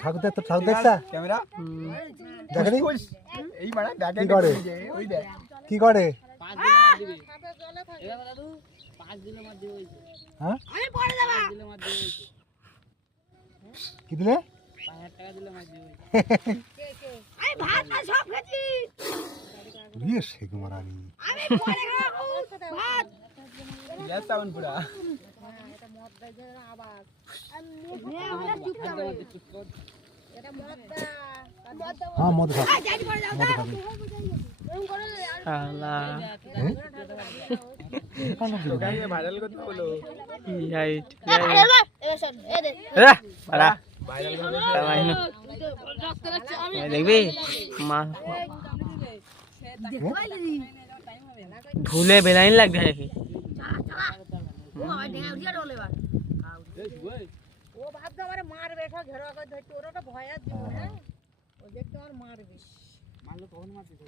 ঠাকুর দেখছা camera দেখনি এই মানে ব্যাগে কি করে? ওই দেখ কি করে 5 দিলে মার দিবে এবার দাদু 5 দিলে মার দিবে হইছে হ্যাঁ আমি পড়ে দেব 5 দিলে মার দিবে হইছে কি দিলে 5000 টাকা দিলে মার দিবে হইছে আমি ভাত না সব খেয়েছি রিয়ে শেখ মারানি আমি পড়ে খাবো ভাত গ্যাস সাউন্ড পুরা এটা মদ দেয় যে আবার আমি চুপ থাকো এটা মদ দা হ্যাঁ মদ খা যাই পড়ে যাও মদ খাবি এরকম করে শালা তোকে ভাইরাল করতে বলো রাইট এ শোন এ দে রা বাড়া ভাইরাল করবে তামাইনো দেখবি মা ধুলে বেলাইন লাগবে নাকি ও ভাই ঢেউ দিয়ে ডলে এবার ও ভাবতো আমারে মারবে সব ঘেরা করে ধরতে ওরা তো ভয় আছে ও দেখতে আমার মারবে মারলো কখন মারছিস